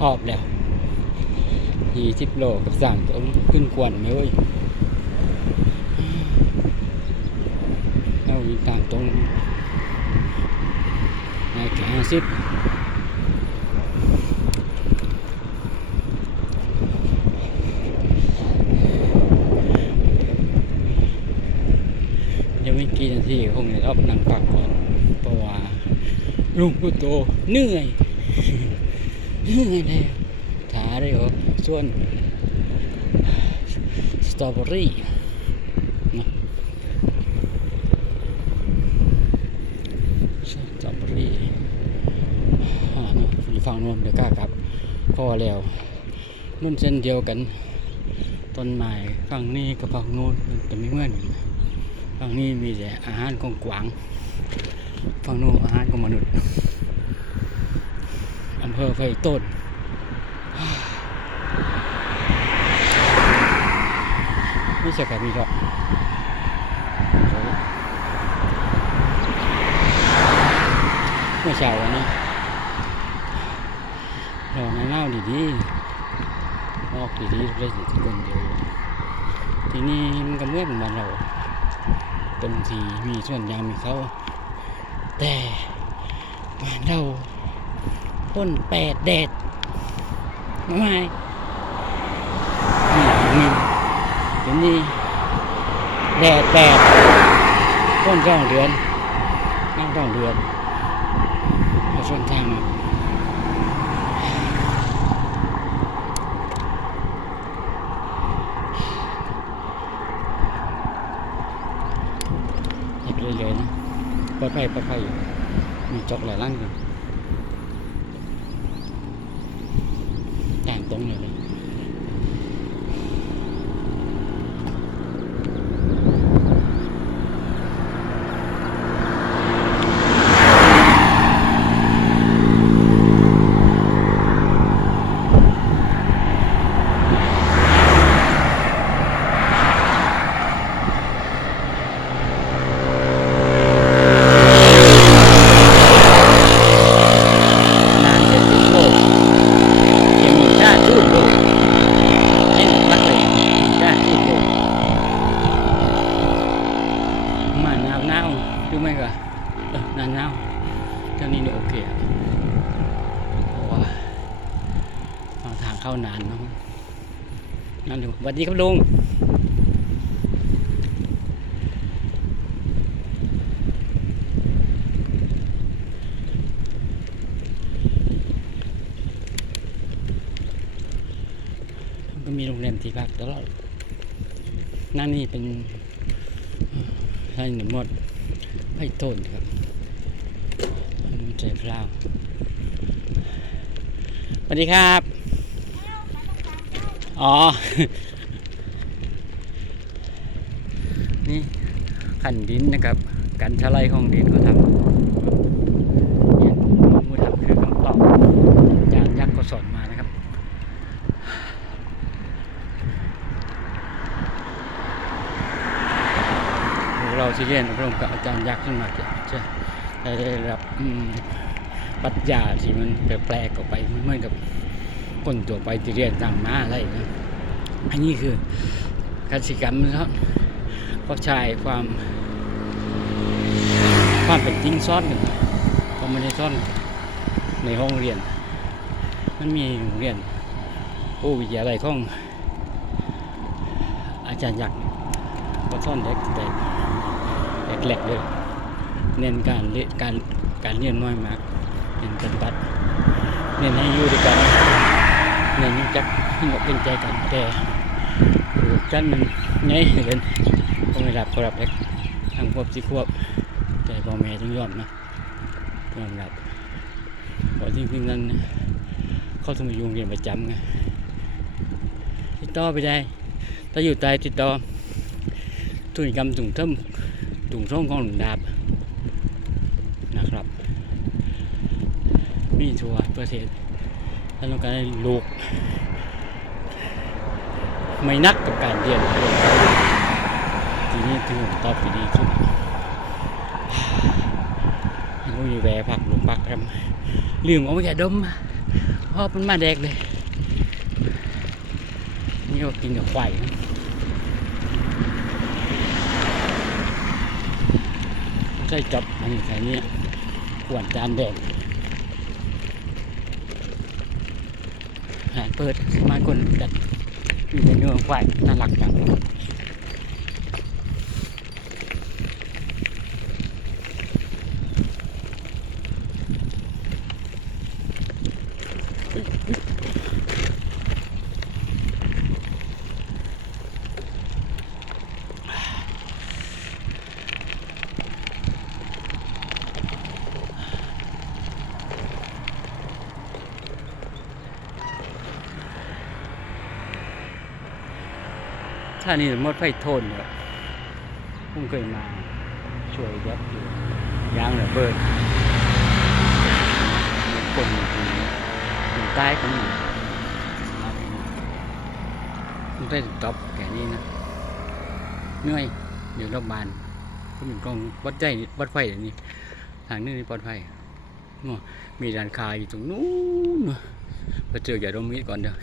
หอบแล้วยี่สิบโลกับสั่งต้องขึ้นกวนไหมเว้ยเอาอีกต่างตรงนายแค่ห้าสิบยังไม่กี่นาทีคงจะรอบนั่งพักก่อนเพราะว่าลุงกุโตเหนื่อย นื่อยแล้วขาได้เหรอส่วนสตรอเบอรี่นะสตรอเบอรี่อยู่ฝั่งโน้นเดี๋ยวกล้าครับพอแล้วนุ่นเส้นเดียวกันต้นไม้ฝั่งนี้กับฝั่งโน้นมันจะไม่เหมือนกันฝั่งนี้มีแต่อาหารของกวางฝั่งโน้นอาหารของมนุษย์ ภอไฟต้น ไม่ใช่กับมีหรอกเมื่อเช้าวันนี้เราหน้าเน่าดีๆออกดีๆได้สิคนเดียวทีนี้มันก็เมื่อนบ้านเราตรงที่มีส่วนยางมีเขา แต่บ้านเรา พ่นแปดแดดไม่ไม่นี่เดี๋ยนี้แดดแดดพ่นสองเดือนนั่งสองเดือนแล้วส่วนทางไปเรื่อยๆนะปลอดภัยปลอดภัยอยู่มีจอกหลายร่างอยู่ แต่งตรงเลยเลย นานเจ็ดสิบโลยังมีชาติทูดโลเล่นรักเลยชาติทูดโลมาหนาวหนาวดูไหมกะเออหนาวหนาว เท่านี้นี่โอเคเพราะว่าทางทางเข้านานเนาะนั่นดูสวัสดีครับลุงก็มีโรงแรมที่พักตลอดนั่นนี่เป็นให้หนึ่งหมดไผ่ต้นครับ อันนี้ใจคราวสวัสดีครับ อ๋อ นี่ขันดินนะครับ กันทลายของดินเขาทำเนี่ยมือทำคือคำตอบอาจารย์ยักษ์ก็สอนมานะครับเราที่เรียนอบรมกับอาจารย์ยักษ์ขึ้นมาเจะจะ ได้รับปรัชญาที่มันแปลกๆออกไปเหมือนกับคนตัวไปที่เรียนต่างมาอะไรนะอันนี้คือการศิกรรมนะครับก็ใช้ความ ความเป็นจริงซ้อนกันก็ไม่ได้ซ้อนในห้องเรียน มันมีโรงเรียนผู้วิทยาลัยของอาจารย์ยักษ์ก็ซ่อนเด็กแต่แหลกๆเลย เน้นการเรียนการการเรียนน้อยมากเน้นปฏิบัติเน้นให้อยู่ด้วยกันเน้นจักให้หมดเป็นใจกันแต่ดูกันมันไงเห็นก็ไม่รับก็รับเล็กทางควบสิควบ แต่พ่อแม่ต้องยอมนะยอมรับพราะจริงๆนั้นเขาต้องมาอยู่งเรียนประจำไงติดต่อไปได้ ถ้าอยู่ใต้ติดต่อตุนกรรมถุงเทิมถุงช่องของหลุมดาบ นะครับ มีทัวร์ประเทศถ้าต้องการให้ลูก ไม่นักกับการเรียนทีนี้ถือผมตอบที่ดีขึ้นยังไม่มีแวะผักหลุมปักครับลืมเอาไม่แก่ดมเพราะมันมาแดกเลย นี่ก็กินกับไข่ใช่จับอันนี้ใส่เนี่ย ขวนจานแดงหาเปิดมาคนจัดมีแต่เนื้อควายน่ารักจัง ถ้านี่มดไฟโทนเนี่ยผมเคยมาช่วยยับอยู่ยางระเบิดคนอยู่อยู่ใต้ก็มีผมได้จ็อบแค่นี้นะเหนื่อยอยู่รงพยาบาลก็มีกล้องวัดใจวัดไฟอย่างนี้ทางนี้ปลอดภัยง้อมีร้านค้าอยู่ตรงนู้นไปเจอยาดมมิดก่อนเด้อ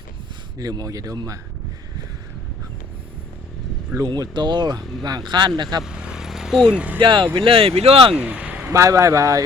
ลืมเอายาดมมา ลุงอุโตวางขั้นนะครับ ปูนเยอะไปเลยไปล่วงบายบายบาย